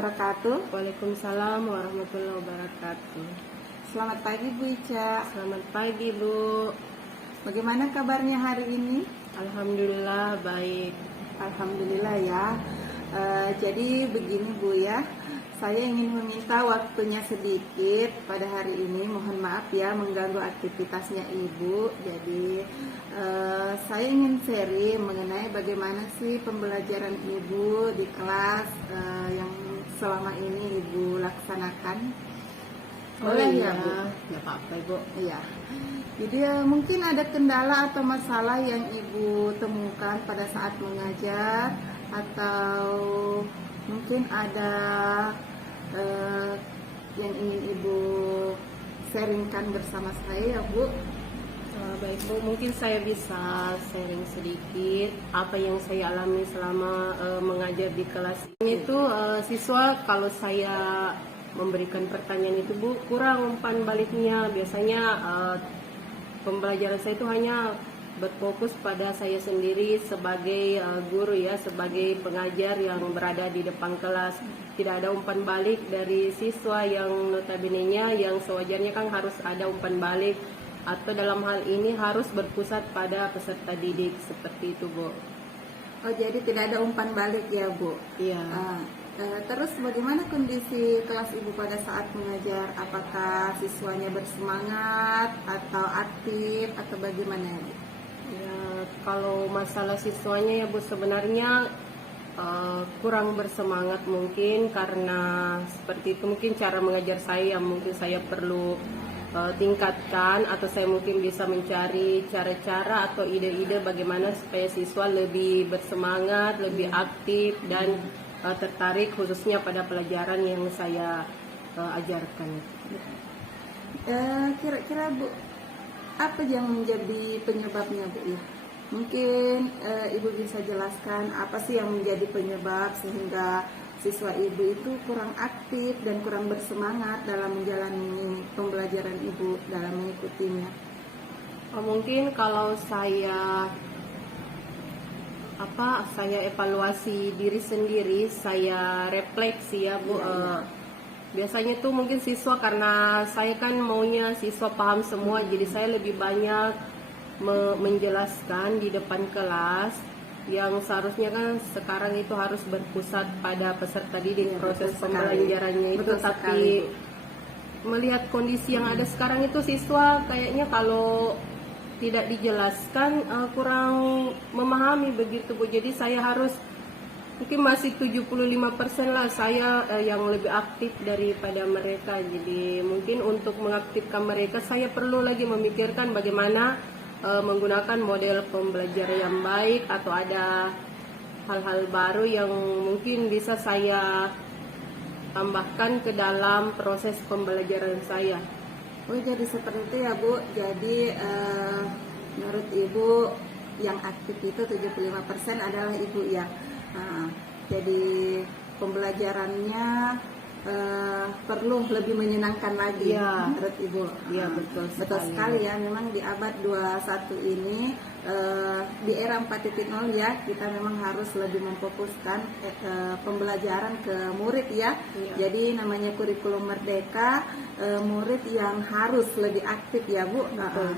wabarakatuh. Waalaikumsalam warahmatullahi wabarakatuh. Selamat pagi Bu Ica. Selamat pagi Bu. Bagaimana kabarnya hari ini? Alhamdulillah baik. Alhamdulillah ya. Jadi begini Bu ya, saya ingin meminta waktunya sedikit pada hari ini. Mohon maaf ya mengganggu aktivitasnya Ibu. Jadi saya ingin sharing mengenai bagaimana sih pembelajaran Ibu di kelas yang selama ini Ibu laksanakan. Boleh ya Bu? Nggak apa-apa Bu. Iya. Jadi mungkin ada kendala atau masalah yang Ibu temukan pada saat mengajar, atau mungkin ada yang ingin Ibu sharingkan bersama saya ya Bu. Baik Bu, mungkin saya bisa sharing sedikit apa yang saya alami selama mengajar di kelas ini. Itu siswa kalau saya memberikan pertanyaan itu Bu, kurang umpan baliknya. Biasanya pembelajaran saya itu hanya berfokus pada saya sendiri sebagai guru ya, sebagai pengajar yang berada di depan kelas. Tidak ada umpan balik dari siswa yang notabene-nya yang sewajarnya kan harus ada umpan balik, atau dalam hal ini harus berpusat pada peserta didik, seperti itu Bu. Oh, jadi tidak ada umpan balik ya Bu? Iya. Terus bagaimana kondisi kelas Ibu pada saat mengajar? Apakah siswanya bersemangat atau aktif atau bagaimana ya Bu? Ya, kalau masalah siswanya ya Bu, sebenarnya kurang bersemangat mungkin karena seperti itu. Mungkin cara mengajar saya yang mungkin saya perlu tingkatkan, atau saya mungkin bisa mencari cara-cara atau ide-ide bagaimana supaya siswa lebih bersemangat, lebih aktif dan tertarik khususnya pada pelajaran yang saya ajarkan. Kira-kira Bu, apa yang menjadi penyebabnya Bu ya? Mungkin Ibu bisa jelaskan apa sih yang menjadi penyebab sehingga siswa Ibu itu kurang aktif dan kurang bersemangat dalam menjalani pembelajaran Ibu dalam mengikutinya? Mungkin kalau saya evaluasi diri sendiri, saya refleksi ya Bu. Biasanya tuh mungkin siswa, karena saya kan maunya siswa paham semua, jadi saya lebih banyak menjelaskan di depan kelas yang seharusnya kan sekarang itu harus berpusat pada peserta didik, proses pembelajarannya itu. Tapi melihat kondisi yang ada sekarang itu, siswa kayaknya kalau tidak dijelaskan kurang memahami begitu Bu. Jadi saya harus mungkin masih 75% lah saya yang lebih aktif daripada mereka. Jadi mungkin untuk mengaktifkan mereka saya perlu lagi memikirkan bagaimana menggunakan model pembelajaran yang baik, atau ada hal-hal baru yang mungkin bisa saya tambahkan ke dalam proses pembelajaran saya. Oh, jadi seperti itu ya Bu. Jadi menurut Ibu yang aktif itu 75% adalah Ibu ya. Jadi pembelajarannya perlu lebih menyenangkan lagi ya, menurut Ibu. Iya betul sekali ya. Memang di abad 21 ini, di era 4.0 ya, kita memang harus lebih memfokuskan pembelajaran ke murid ya. Jadi namanya kurikulum merdeka, murid yang harus lebih aktif ya Bu.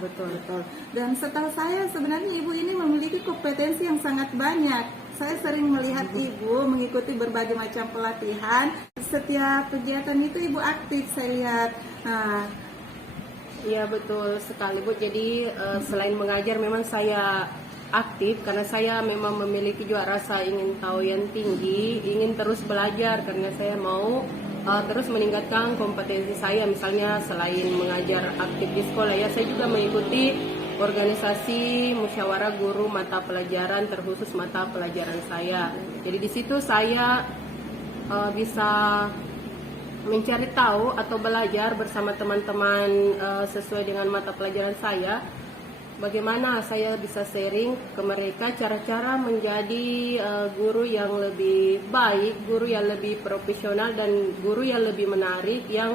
Betul. Dan setahu saya sebenarnya Ibu ini memiliki kompetensi yang sangat banyak. Saya sering melihat Ibu mengikuti berbagai macam pelatihan. Setiap kegiatan itu Ibu aktif, saya lihat. Iya betul sekali Bu. Jadi selain mengajar memang saya aktif karena saya memang memiliki juga rasa ingin tahu yang tinggi, ingin terus belajar karena saya mau terus meningkatkan kompetensi saya. Misalnya selain mengajar aktif di sekolah ya, saya juga mengikuti organisasi musyawarah guru mata pelajaran terkhusus mata pelajaran saya. Jadi di situ saya bisa mencari tahu atau belajar bersama teman-teman sesuai dengan mata pelajaran saya. Bagaimana saya bisa sharing ke mereka cara-cara menjadi guru yang lebih baik, guru yang lebih profesional, dan guru yang lebih menarik yang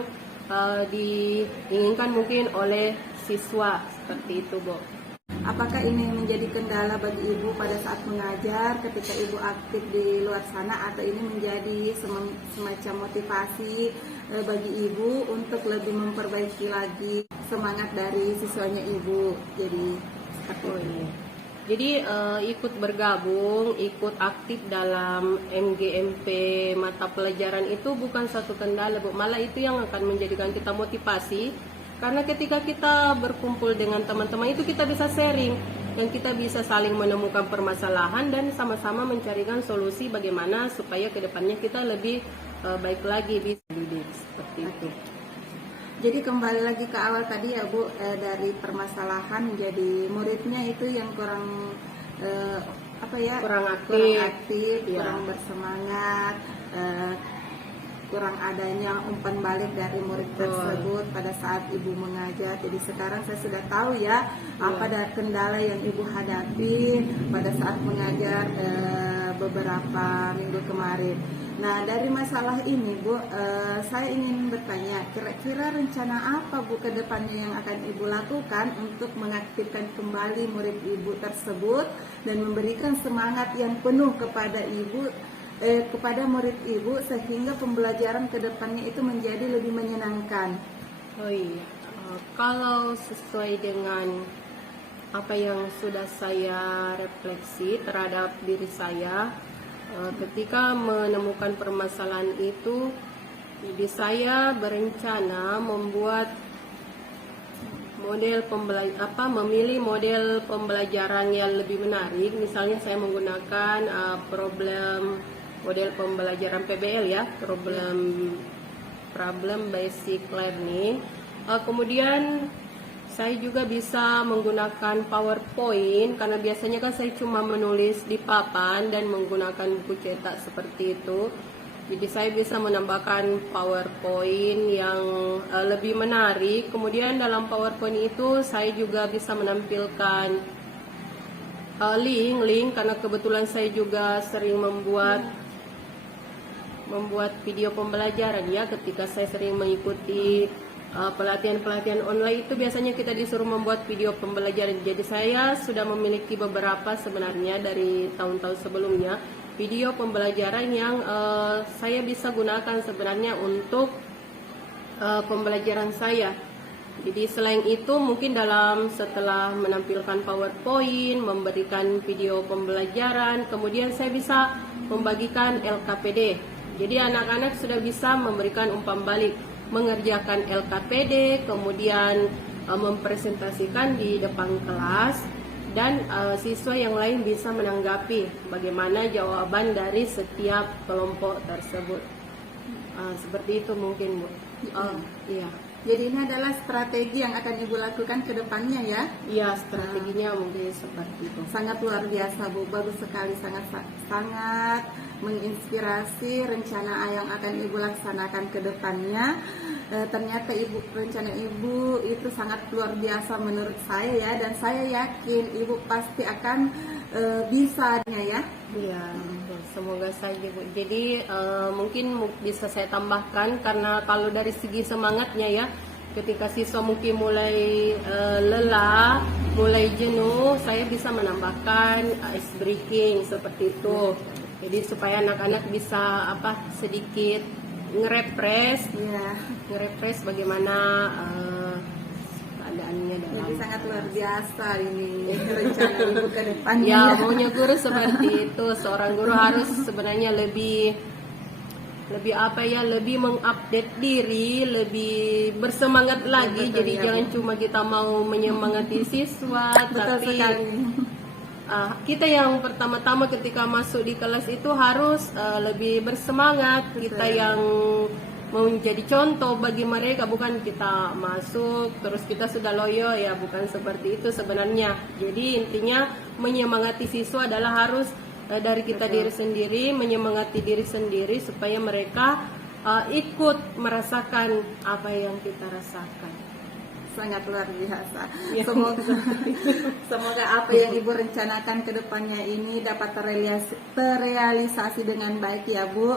diinginkan mungkin oleh siswa, seperti itu Bu. apakah ini menjadi kendala bagi Ibu pada saat mengajar ketika Ibu aktif di luar sana, atau ini menjadi semacam motivasi bagi Ibu untuk lebih memperbaiki lagi semangat dari siswanya Ibu? Jadi seperti ini. Jadi ikut bergabung, ikut aktif dalam MGMP mata pelajaran itu bukan satu kendala, Bu. Malah itu yang akan menjadikan kita motivasi. Karena ketika kita berkumpul dengan teman-teman itu kita bisa sharing dan kita bisa saling menemukan permasalahan dan sama-sama mencarikan solusi bagaimana supaya kedepannya kita lebih baik lagi bisa didik seperti itu. Jadi kembali lagi ke awal tadi ya Bu, dari permasalahan menjadi muridnya itu yang kurang kurang aktif, ya. Kurang bersemangat, kurang adanya umpan balik dari murid tersebut pada saat Ibu mengajar. Jadi sekarang saya sudah tahu ya apa ada kendala yang Ibu hadapi pada saat mengajar beberapa minggu kemarin. Nah, dari masalah ini Bu, saya ingin bertanya, kira-kira rencana apa Bu ke depannya yang akan Ibu lakukan untuk mengaktifkan kembali murid Ibu tersebut dan memberikan semangat yang penuh kepada Ibu, kepada murid Ibu, sehingga pembelajaran ke depannya itu menjadi lebih menyenangkan? Oh iya, kalau sesuai dengan apa yang sudah saya refleksi terhadap diri saya, ketika menemukan permasalahan itu, jadi saya berencana membuat memilih model pembelajaran yang lebih menarik. Misalnya saya menggunakan model pembelajaran PBL ya, problem basic learning. Kemudian saya juga bisa menggunakan PowerPoint karena biasanya kan saya cuma menulis di papan dan menggunakan buku cetak seperti itu. Jadi saya bisa menambahkan PowerPoint yang lebih menarik. Kemudian dalam PowerPoint itu saya juga bisa menampilkan link karena kebetulan saya juga sering membuat video pembelajaran ya, ketika saya sering mengikuti pelatihan-pelatihan online itu biasanya kita disuruh membuat video pembelajaran. Jadi saya sudah memiliki beberapa sebenarnya dari tahun-tahun sebelumnya video pembelajaran yang saya bisa gunakan sebenarnya untuk pembelajaran saya. Jadi selain itu mungkin setelah menampilkan PowerPoint, memberikan video pembelajaran, kemudian saya bisa membagikan LKPD. Jadi anak-anak sudah bisa memberikan umpan balik, mengerjakan LKPD, kemudian mempresentasikan di depan kelas, dan siswa yang lain bisa menanggapi bagaimana jawaban dari setiap kelompok tersebut. Seperti itu mungkin Bu. Iya. Jadi ini adalah strategi yang akan Ibu lakukan ke depannya ya? Iya, strateginya mungkin seperti itu. Sangat luar biasa Bu, bagus sekali, sangat menginspirasi rencana yang akan Ibu laksanakan ke depannya. Ternyata rencana Ibu itu sangat luar biasa menurut saya ya, dan saya yakin Ibu pasti akan bisa ya. Iya, semoga saja Bu. Jadi mungkin bisa saya tambahkan, karena kalau dari segi semangatnya ya, ketika siswa mungkin mulai lelah, mulai jenuh, saya bisa menambahkan ice breaking seperti itu. Jadi supaya anak-anak bisa sedikit ngerepres bagaimana keadaannya dalam. Jadi sangat luar biasa ini rencana Ibu ke depannya. Ya, maunya guru seperti itu. Seorang guru harus sebenarnya lebih mengupdate diri, lebih bersemangat lagi. Jadi jangan cuma kita mau menyemangati siswa, tapi kita yang pertama-tama ketika masuk di kelas itu harus lebih bersemangat. Kita yang mau menjadi contoh bagi mereka, bukan kita masuk terus kita sudah loyo ya, bukan seperti itu sebenarnya. Jadi intinya menyemangati siswa adalah harus dari kita diri sendiri, menyemangati diri sendiri supaya mereka ikut merasakan apa yang kita rasakan. Sangat luar biasa. Semoga apa yang Ibu rencanakan ke depannya ini dapat terrealisasi dengan baik ya Bu,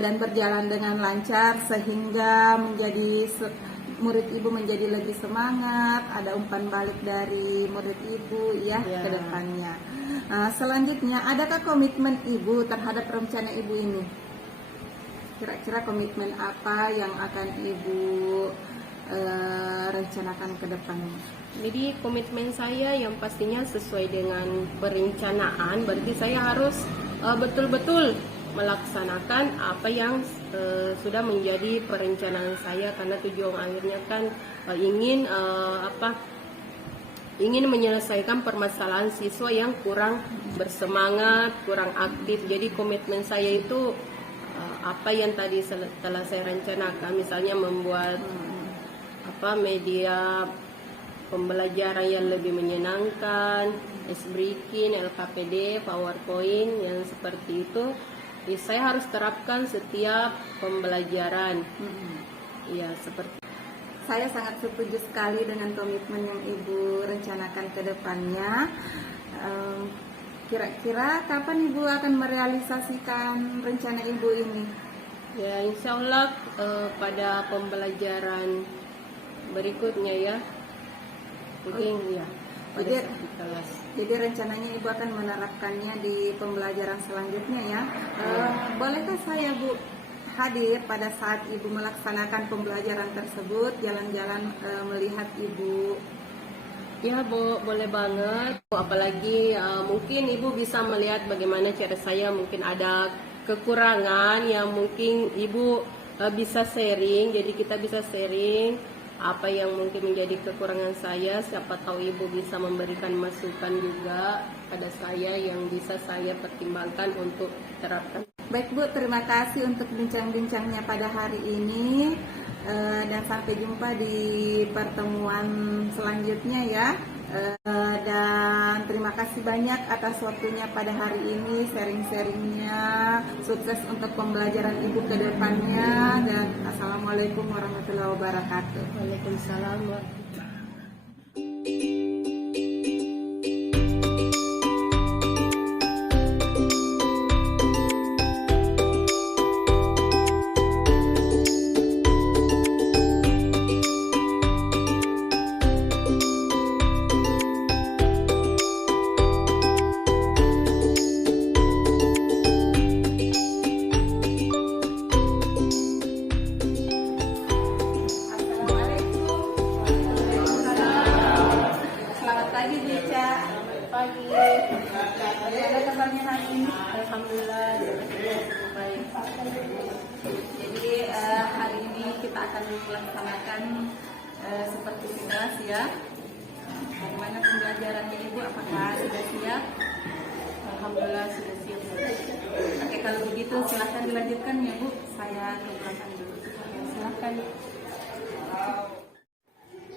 dan berjalan dengan lancar sehingga menjadi murid ibu menjadi lebih semangat, ada umpan balik dari murid ibu ya, ke depannya. Selanjutnya, adakah komitmen ibu terhadap rencana ibu ini? Kira-kira komitmen apa yang akan ibu rencanakan ke depannya? Jadi komitmen saya yang pastinya sesuai dengan perencanaan, berarti saya harus betul-betul melaksanakan apa yang sudah menjadi perencanaan saya, karena tujuan akhirnya kan ingin menyelesaikan permasalahan siswa yang kurang bersemangat, kurang aktif. Jadi komitmen saya itu apa yang tadi telah saya rencanakan, misalnya membuat media pembelajaran yang lebih menyenangkan, S-Breaking, LKPD, PowerPoint yang seperti itu. Saya harus terapkan setiap pembelajaran. Ya, seperti. Saya sangat setuju sekali dengan komitmen yang ibu rencanakan ke depannya. Kira-kira kapan ibu akan merealisasikan rencana ibu ini? Ya, insya Allah pada pembelajaran berikutnya ya. Mungkin ya. Jadi rencananya ibu akan menerapkannya di pembelajaran selanjutnya ya. Bolehkah saya Bu hadir pada saat ibu melaksanakan pembelajaran tersebut, jalan-jalan melihat ibu? Ya Bu, boleh banget. Apalagi mungkin ibu bisa melihat bagaimana cara saya, mungkin ada kekurangan yang mungkin ibu bisa sharing. Jadi kita bisa sharing apa yang mungkin menjadi kekurangan saya. Siapa tahu ibu bisa memberikan masukan juga pada saya yang bisa saya pertimbangkan untuk terapkan. Baik Bu, terima kasih untuk bincang-bincangnya pada hari ini, dan sampai jumpa di pertemuan selanjutnya ya. Dan terima kasih banyak atas waktunya pada hari ini, sharing-sharingnya. Sukses untuk pembelajaran ibu ke depannya, dan assalamualaikum warahmatullahi wabarakatuh. Waalaikumsalam. Alhamdulillah. Baik. Jadi hari ini kita akan melaksanakan seperti tugas ya. Bagaimana pembelajarannya Ibu? Apakah sudah siap? Alhamdulillah sudah siap. Oke, kalau begitu silahkan dilanjutkan ya Bu. Saya ke belakang dulu. Silakan.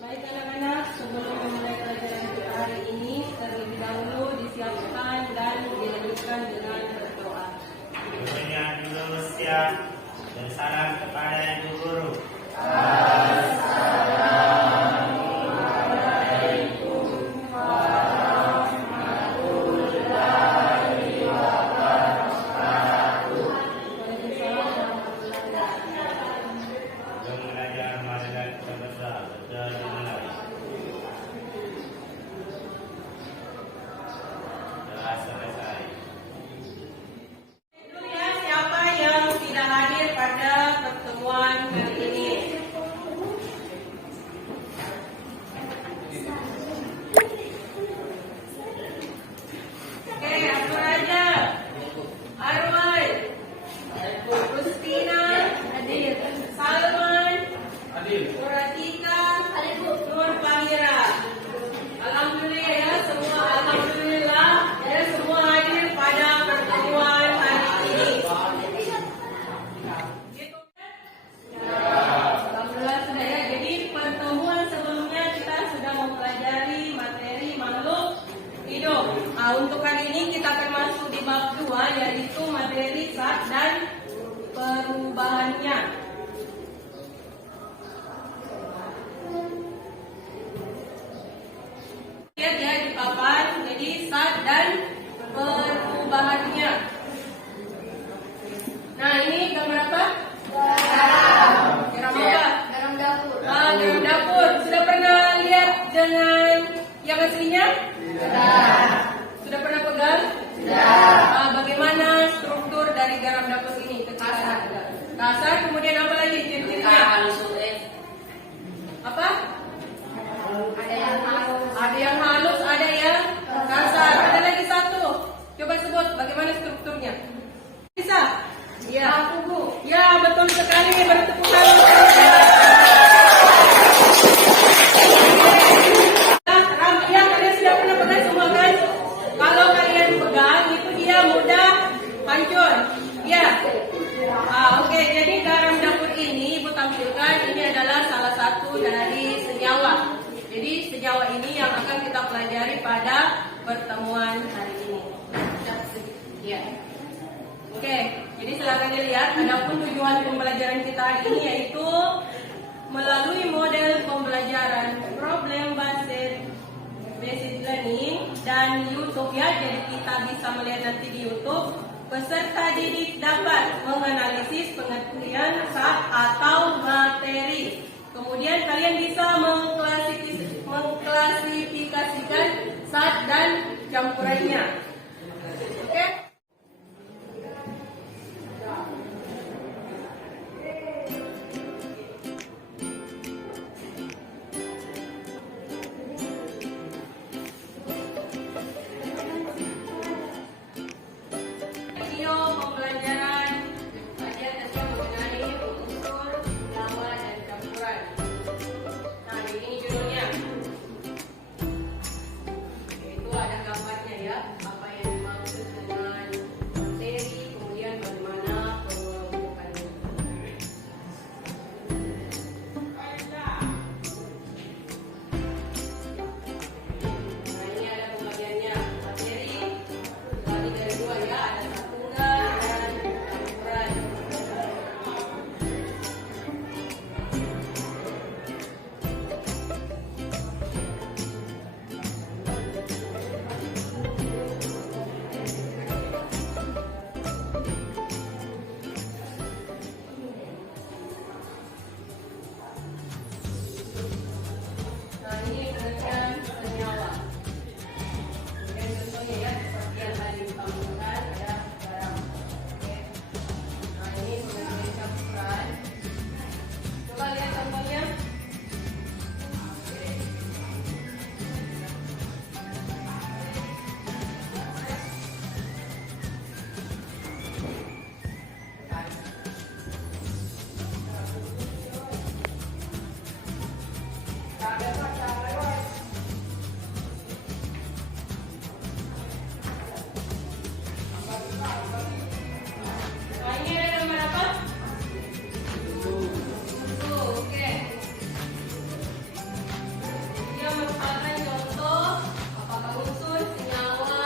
Baik anak-anak, sebelum memulai pelajaran kita hari ini, terlebih dahulu disiapkan dan dilanjutkan dengan berdoa. Doanya dulu siap dan salam kepada ibu guru. Siapa yang tidak hadir pada pertemuan kali ini? Oke, aku aja. Arwai, Rustina, hadir. Salman, hadir. Muratika, hadir. Nur Fahira. Alhamdulillah ya, semua alhamdulillah ya, semua hadir pada pertemuan hari ini. Alhamdulillah sudah ya. Jadi pertemuan sebelumnya kita sudah mempelajari materi makhluk hidup. Untuk kali ini kita akan masuk di bab 2, yaitu materi zat dan perubahannya. Lihat ya di papan, jadi zat dan perubahannya. Nah, ini gambar apa? Garam apa? Garam dapur. Garam Jawa ini yang akan kita pelajari pada pertemuan hari ini. Ya. Oke, jadi silakan dilihat. Adapun tujuan pembelajaran kita hari ini yaitu melalui model pembelajaran problem based learning dan YouTube ya. Jadi kita bisa melihat nanti di YouTube. Peserta didik dapat menganalisis pengertian zat atau materi. Kemudian kalian bisa mengklasifikasikan zat dan campurannya. Oke? Video pembelajaran kajian tentang mengenai unsur, senyawa, dan campuran. Nah, ini judulnya. Itu ada gambarnya ya, apa yang dimaksud dengan materi, kemudian bagaimana pengelompokannya. Nah, ini ada pembagiannya. Materi dibagi dari dua ya, ada satuan dan campuran. Nah, ini pengertian senyawa. Kemudian contohnya ya, seperti yang tadi ditampilkan ada garam. Oke. Nah, ini pengertian campuran. Coba lihat contohnya. Nah, ini ada gambar apa? Susu, oke. Dia merupakan contoh apakah unsur, senyawa,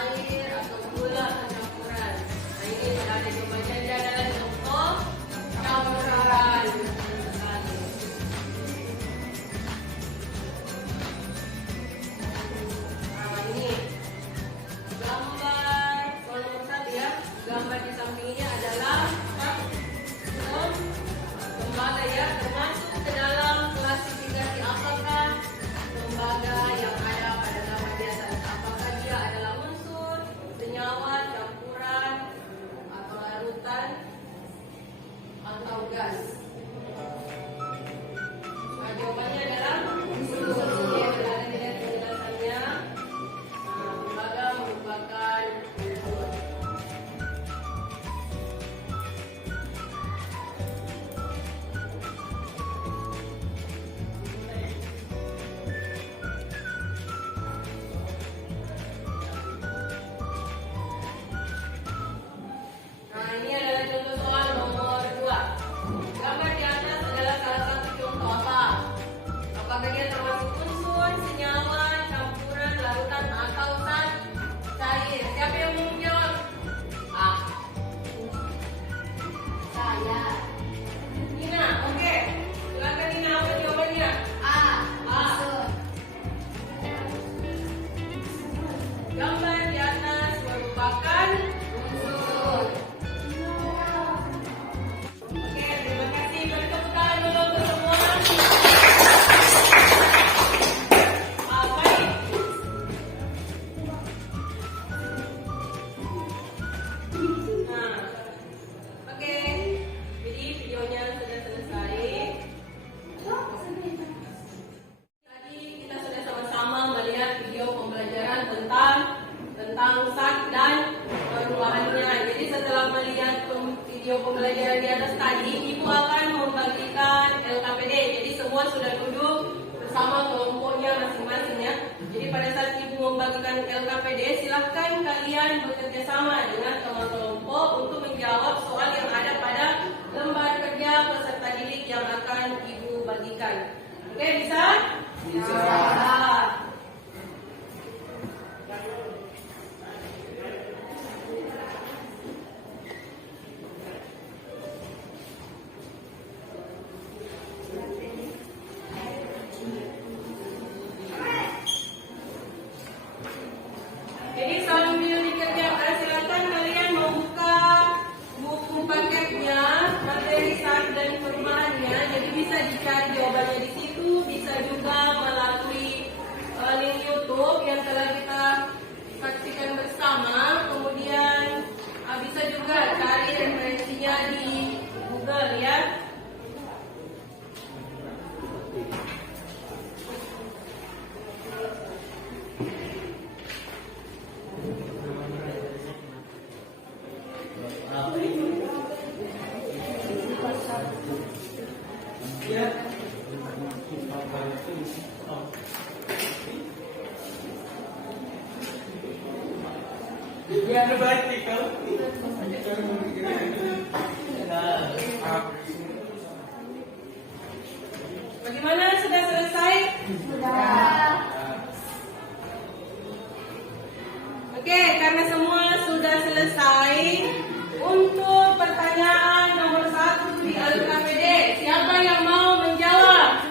air, atau gula atau campuran. Nah, ini sudah ada jawabannya. Dia adalah contoh campuran. Nah, ini gambar nomor 1 ya. Gambar di sampingnya adalah lembaga ya, termasuk ke dalam klasifikasi apakah lembaga yang ada pada gambar di atas. Apakah dia adalah unsur, senyawa, campuran, atau larutan, atau gas. Nah, jawabannya adalah unsur. Oke, sudah ada dilihat penjelasannya. Nah, lembaga merupakan unsur. Nah, ini adalah contoh soal nomor 2. Gambar di atas adalah salah satu contoh apa? Apakah dia termasuk unsur, senyawa, campuran, larutan, atau zat cair? Siapa yang mau menjawab? A. Saya. Nina, oke. Silakan Nina, apa jawabannya? A. Gambar di atas merupakan unsur. Oke, terima kasih. Beri tepuk tangan dulu untuk semua. Baik. Nah, oke. Jadi videonya sudah selesai. Tadi kita sudah sama-sama melihat video pembelajaran tentang zat dan perubahannya. Jadi setelah melihat video pembelajaran di atas tadi, Ibu akan membagikan LKPD. Jadi semua sudah duduk bersama kelompoknya masing-masing ya. Jadi pada saat Ibu membagikan LKPD, silahkan kalian bekerja sama dengan teman kelompok untuk menjawab soal yang ada pada lembar kerja peserta didik yang akan Ibu bagikan. Oke, bisa? Jadi sambil dikerjakan silakan kalian membuka buku paketnya, materi saat dan informasinya. Jadi bisa dicari jawabannya di situ, bisa juga melalui link YouTube yang telah kita saksikan bersama. Kemudian bisa juga cari referensinya di Google ya. Bagaimana, sudah selesai? Oke, karena semua sudah selesai, untuk pertanyaan nomor 1 di LKPD, siapa yang mau menjawab?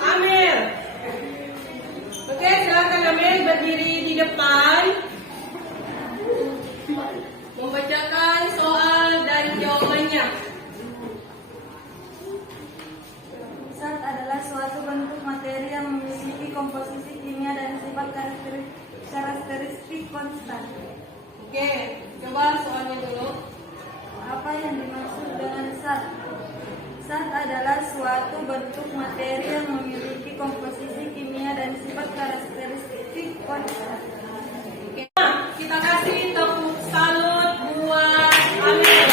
Amir. Oke, silakan Amir berdiri di depan, membacakan soal dan jawabannya. Zat adalah suatu bentuk materi yang memiliki komposisi kimia dan sifat karakteristik konstan. Oke, coba soalnya dulu. Apa yang dimaksud dengan zat? Zat adalah suatu bentuk materi yang memiliki komposisi kimia dan sifat karakteristik konstan. Oke, nah, kita kasih tepuk salut buat Amir.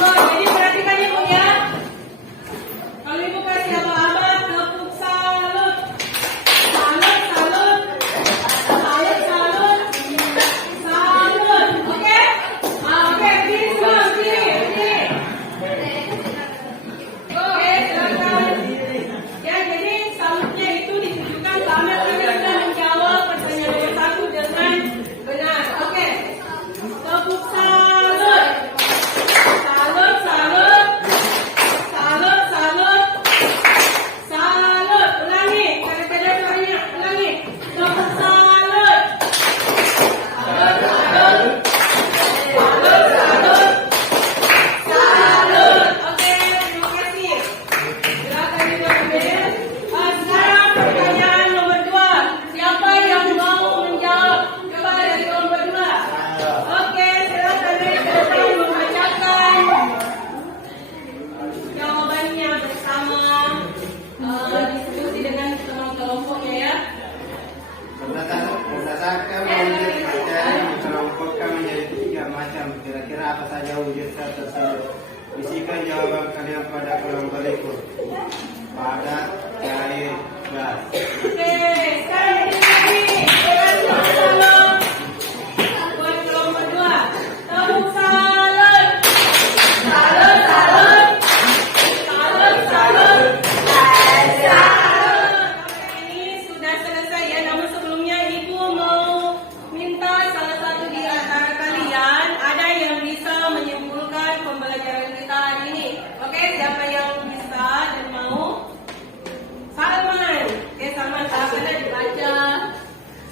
Jadi perhatikan ibu ya. Kalau ibu kasih abang-abang, tepuk salut. Salut, salut. Salut, salut. Salut. Oke? Oke, berdiri semua, berdiri. Oke, silakan. Ya, jadi salutnya itu ditujukan ke Amir karena sudah menjawab pertanyaan nomor 1 dengan benar. Oke. Tepuk salut. Salut, salut. Salut, salut. Salut. Ulangi. Kadang-kadang suaranya. Ulangi. Tepuk salut. Salut, salut. Salut, salut. Salut. Oke, terima kasih. Silakan diambil. Sekarang pertanyaan nomor 2. Siapa yang mau menjawab? Coba dari nomor 2. Oke, silakan dari depan membacakan jawabannya bersama diskusi dengan teman kelompoknya ya. Berdasarkan wujud materi dikelompokkan menjadi 3 macam. Kira-kira apa saja wujud zat tersebut? Isikan jawaban kalian pada kolom berikut. Padat, cair, gas. Oke, sekarang lagi tepuk salut buat kelompok 2. Tepuk salut. Salut, salut. Salut, salut. Oke, ini sudah selesai ya. Namun sebelumnya ibu mau minta salah satu di antara kalian ada yang bisa menyimpulkan pembelajaran kita hari ini. Oke, siapa yang bisa dan mau? Salman. Oke, Salman, silakan dibaca.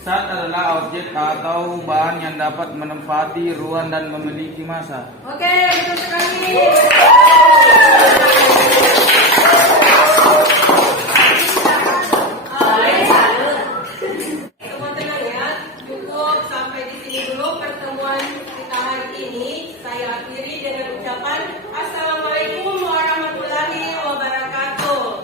Zat adalah objek atau bahan yang dapat menempati ruang dan memiliki massa. Oke, betul sekali. Semua tenang ya. Cukup sampai di sini dulu pertemuan kita hari ini. Saya akhiri dengan ucapan Assalamualaikum warahmatullahi wabarakatuh.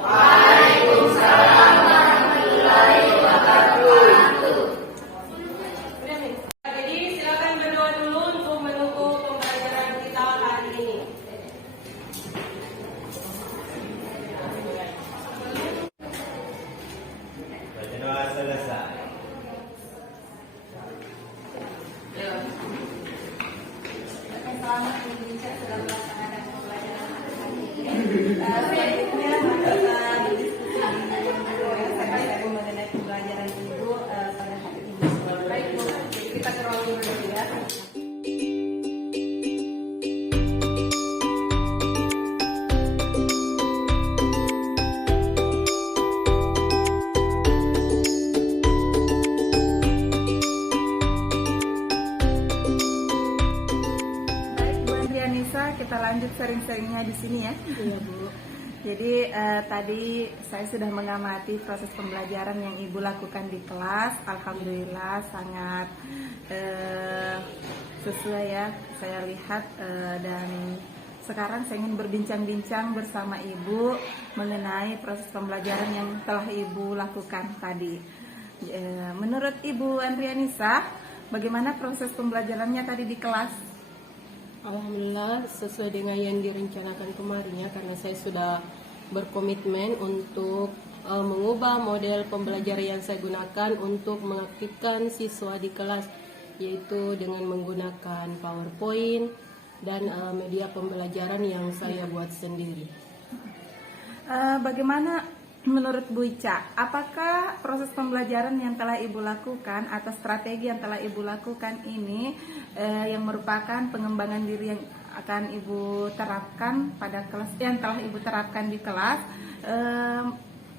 Jadi silakan berdoa dulu untuk menunggu pembelajaran kita hari ini. sering-seringnya di sini ya. Iya Bu. Jadi tadi saya sudah mengamati proses pembelajaran yang Ibu lakukan di kelas. Alhamdulillah sangat sesuai ya. Saya lihat dan sekarang saya ingin berbincang-bincang bersama Ibu mengenai proses pembelajaran yang telah Ibu lakukan tadi. Menurut Ibu Andrianisa, bagaimana proses pembelajarannya tadi di kelas? Alhamdulillah sesuai dengan yang direncanakan kemarin ya, karena saya sudah berkomitmen untuk mengubah model pembelajaran yang saya gunakan untuk mengaktifkan siswa di kelas, yaitu dengan menggunakan PowerPoint dan media pembelajaran yang saya buat sendiri. Bagaimana menurut Bu Ica, apakah proses pembelajaran yang telah Ibu lakukan atau strategi yang telah Ibu lakukan ini yang merupakan pengembangan diri yang akan Ibu terapkan pada kelas, yang telah Ibu terapkan di kelas,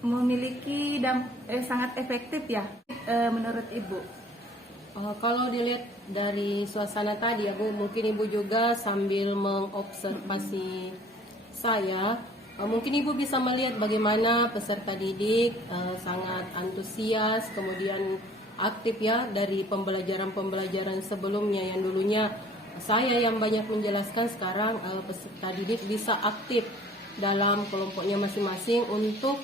memiliki sangat efektif ya menurut Ibu? Kalau dilihat dari suasana tadi ya Bu, mungkin Ibu juga sambil mengobservasi saya, mungkin Ibu bisa melihat bagaimana peserta didik sangat antusias, kemudian aktif ya dari pembelajaran-pembelajaran sebelumnya yang dulunya saya yang banyak menjelaskan, sekarang peserta didik bisa aktif dalam kelompoknya masing-masing untuk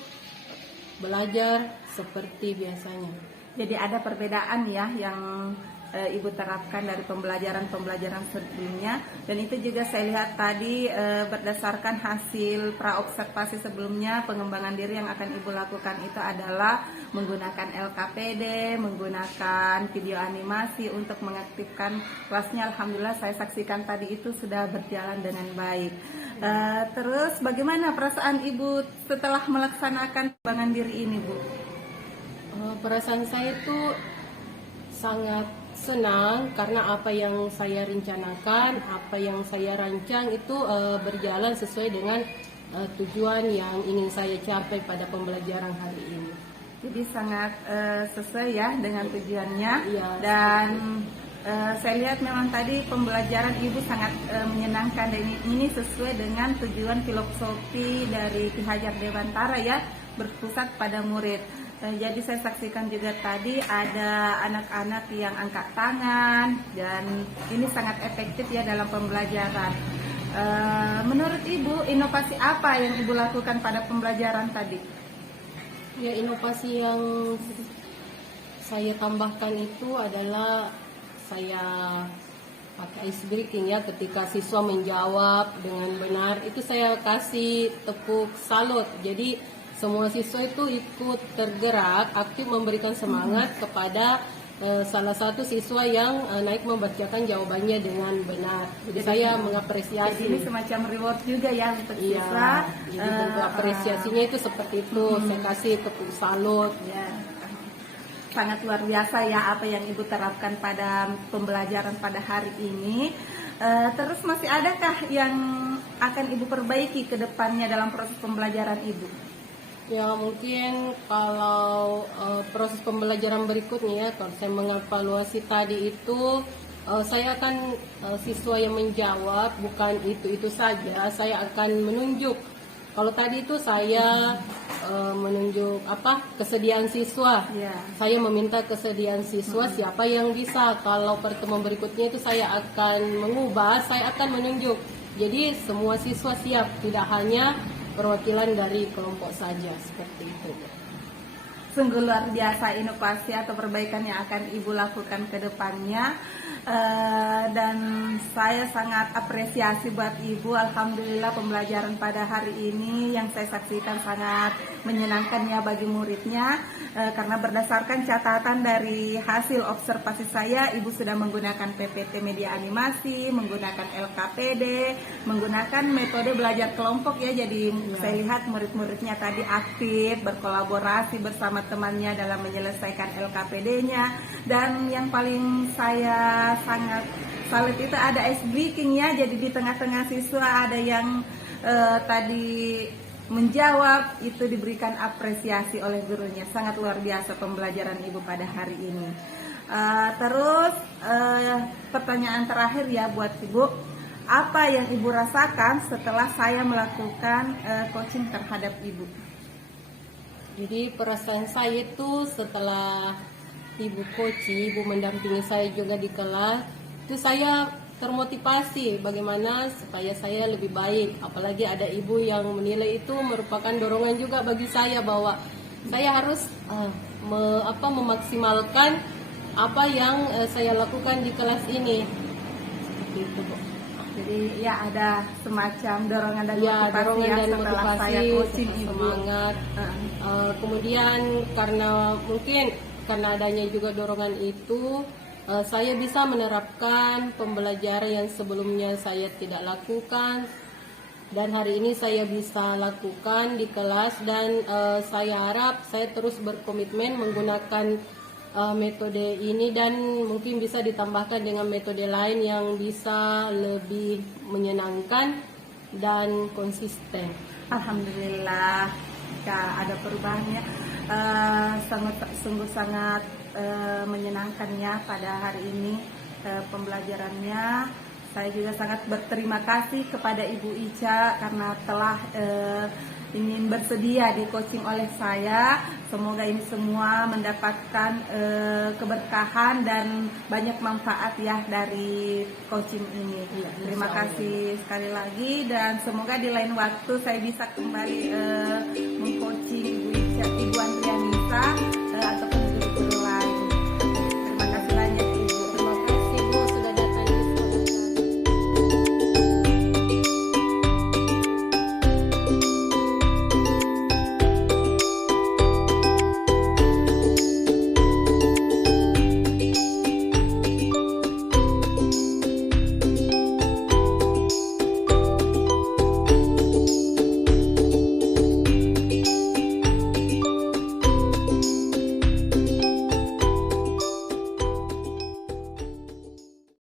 belajar seperti biasanya. Jadi ada perbedaan ya yang Ibu terapkan dari pembelajaran-pembelajaran sebelumnya, dan itu juga saya lihat tadi berdasarkan hasil praobservasi sebelumnya, pengembangan diri yang akan Ibu lakukan itu adalah menggunakan LKPD, menggunakan video animasi untuk mengaktifkan kelasnya. Alhamdulillah saya saksikan tadi itu sudah berjalan dengan baik. Terus bagaimana perasaan Ibu setelah melaksanakan pengembangan diri ini, Bu? Perasaan saya tuh sangat senang karena apa yang saya rencanakan, apa yang saya rancang itu berjalan sesuai dengan tujuan yang ingin saya capai pada pembelajaran hari ini. Jadi sangat sesuai ya dengan tujuannya. Iya, dan saya lihat memang tadi pembelajaran Ibu sangat menyenangkan, dan ini sesuai dengan tujuan filosofi dari Ki Hajar Dewantara ya, berpusat pada murid. Jadi saya saksikan juga tadi ada anak-anak yang angkat tangan, dan ini sangat efektif ya dalam pembelajaran. Menurut Ibu, inovasi apa yang Ibu lakukan pada pembelajaran tadi? Ya, inovasi yang saya tambahkan itu adalah saya pakai ice breaking ya, ketika siswa menjawab dengan benar itu saya kasih tepuk salut. Jadi semua siswa itu ikut tergerak, aktif memberikan semangat kepada salah satu siswa yang naik membacakan jawabannya dengan benar. Jadi saya mengapresiasi. Jadi ini semacam reward juga ya untuk siswa. Jadi bentuk apresiasinya itu seperti itu. Saya kasih tepuk salut. Ya, sangat luar biasa ya apa yang Ibu terapkan pada pembelajaran pada hari ini. Terus masih adakah yang akan Ibu perbaiki ke depannya dalam proses pembelajaran Ibu? Ya, mungkin kalau proses pembelajaran berikutnya ya, kalau saya mengevaluasi tadi itu saya akan siswa yang menjawab bukan itu saja, saya akan menunjuk. Kalau tadi itu saya menunjuk kesediaan siswa. Ya. Saya meminta kesediaan siswa siapa yang bisa. Kalau pertemuan berikutnya itu saya akan mengubah, saya akan menunjuk. Jadi semua siswa siap, tidak hanya perwakilan dari kelompok saja, seperti itu. Sungguh luar biasa inovasi atau perbaikan yang akan Ibu lakukan ke depannya. Dan saya sangat apresiasi buat Ibu. Alhamdulillah pembelajaran pada hari ini yang saya saksikan sangat menyenangkan ya bagi muridnya, karena berdasarkan catatan dari hasil observasi saya, Ibu sudah menggunakan PPT media animasi, menggunakan LKPD, menggunakan metode belajar kelompok ya. Jadi saya lihat murid-muridnya tadi aktif berkolaborasi bersama temannya dalam menyelesaikan LKPD-nya. Dan yang paling saya sangat salut itu ada ice breaking ya. Jadi di tengah-tengah siswa ada yang tadi menjawab, itu diberikan apresiasi oleh gurunya. Sangat luar biasa pembelajaran Ibu pada hari ini. Terus pertanyaan terakhir ya buat Ibu, apa yang Ibu rasakan setelah saya melakukan coaching terhadap Ibu? Jadi perasaan saya itu setelah Ibu coaching, Ibu mendampingi saya juga di kelas, itu saya termotivasi bagaimana supaya saya lebih baik. Apalagi ada Ibu yang menilai itu merupakan dorongan juga bagi saya bahwa saya harus memaksimalkan apa yang saya lakukan di kelas ini. Seperti itu, Bu. Jadi ya ada semacam dorongan dan Ya, motivasi dorongan ya dan setelah motivasi, saya coaching Ibu. semangat. Kemudian karena adanya juga dorongan itu, saya bisa menerapkan pembelajaran yang sebelumnya saya tidak lakukan, dan hari ini saya bisa lakukan di kelas, dan saya harap saya terus berkomitmen menggunakan metode ini, dan mungkin bisa ditambahkan dengan metode lain yang bisa lebih menyenangkan dan konsisten. Alhamdulillah, jika ada perubahannya, sungguh-sangat menyenangkannya pada hari ini pembelajarannya. Saya juga sangat berterima kasih kepada Ibu Ica karena telah ingin bersedia di coaching oleh saya. Semoga ini semua mendapatkan keberkahan dan banyak manfaat ya dari coaching ini. Terima kasih sekali lagi, dan semoga di lain waktu saya bisa kembali mengcoaching Ibu